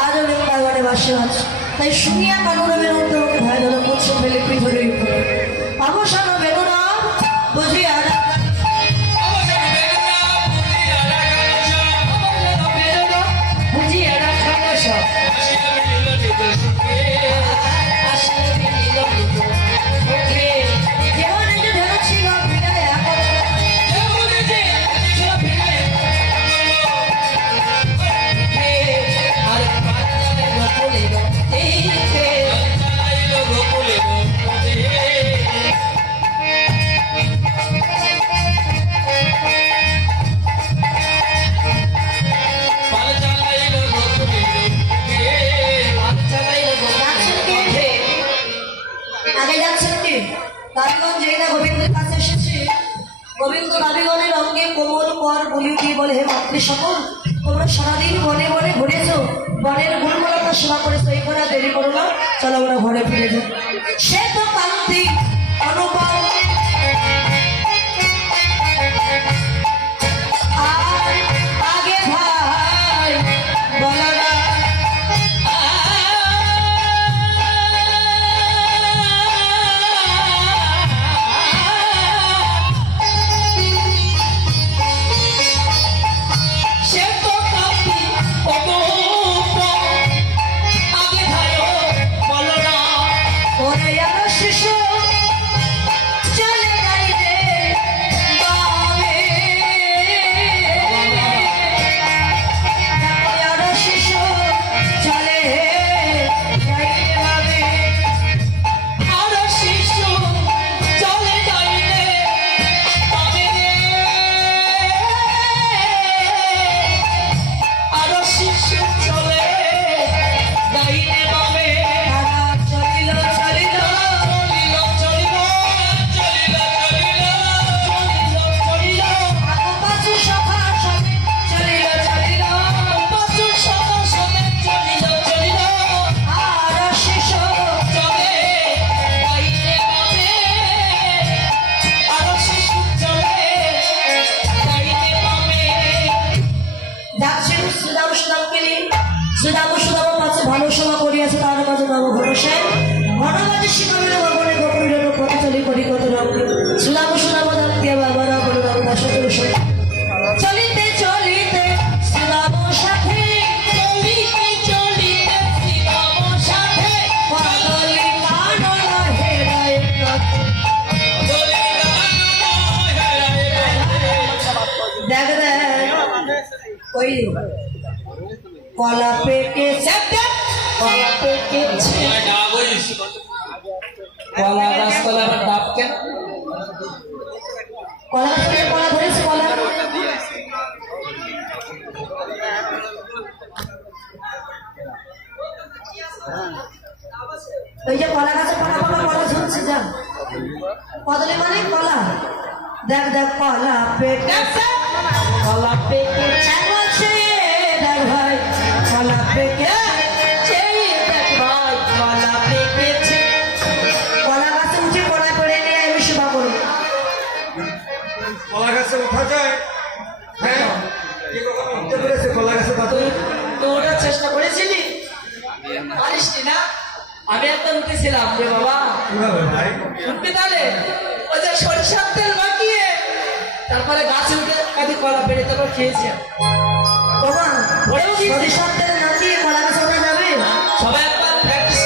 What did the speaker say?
আজও বৃন্দাবনে বাসে আছে, তাই শুনিয়া কানুরবের উত্তর ভাই ধরো পুচ্ছ ফেলে পৃথিবীর উপরে অবসান বেদনা বুঝিয়া গোবিন্দ নাবিগণের অঙ্গে কোমল কর বলি দিয়ে বলে, হে মাতৃ সকল, তোমরা সারাদিন বনে বনে ঘুরেছ, বনের গুলমলতা সেবা করেছো, এই করে দেরি করো না, চলো আমরা ঘরে ফিরে যাই। সে তো কান্তি অনুপম আগে ভাই বলো না ভালো সেবা করিয়াছে, তার মাঝে নব ভরসায় ঘনবাজে সীমামের ভবনে গোপন পথচলি করি কত রঙ সুদাম সুদাম দিয়ে বাবার বড় রঙ দাসতর চলিতে চলিতে সুদাম সাথে চলিতে চলিতে সুদাম সাথে পাগলি কানন হেরায় দেখ দেখ ওই কলা পেকে কলা পেকে কলা গাছতলা ডাব কেন? কলা গাছ কলা ধরেছে কলা ওই যে কলা গাছে কলা কলা কলা ঝুলছে যা কদলি মানে কলা দেখ দেখ কলা পেকে কলা পেকে বলছে দেখ ভাই কলা পেকে কলা গাছে উঠা যায়? হ্যাঁ, উঠতে পেরেছে কলা গাছে? তো ওটার চেষ্টা করেছিলি? পারিসনি না? আমি একবার উঠেছিলাম যে বাবা কিভাবে ভাই উঠতে তাহলে ওই যে সরিষার তেল মাখিয়ে তারপরে গাছে উঠে কাঁদি কলা পেরে তারপর খেয়েছি। বাবা সরিষার তেল না দিয়ে কলা গাছে ওঠা যাবে? সবাই একবার প্র্যাকটিস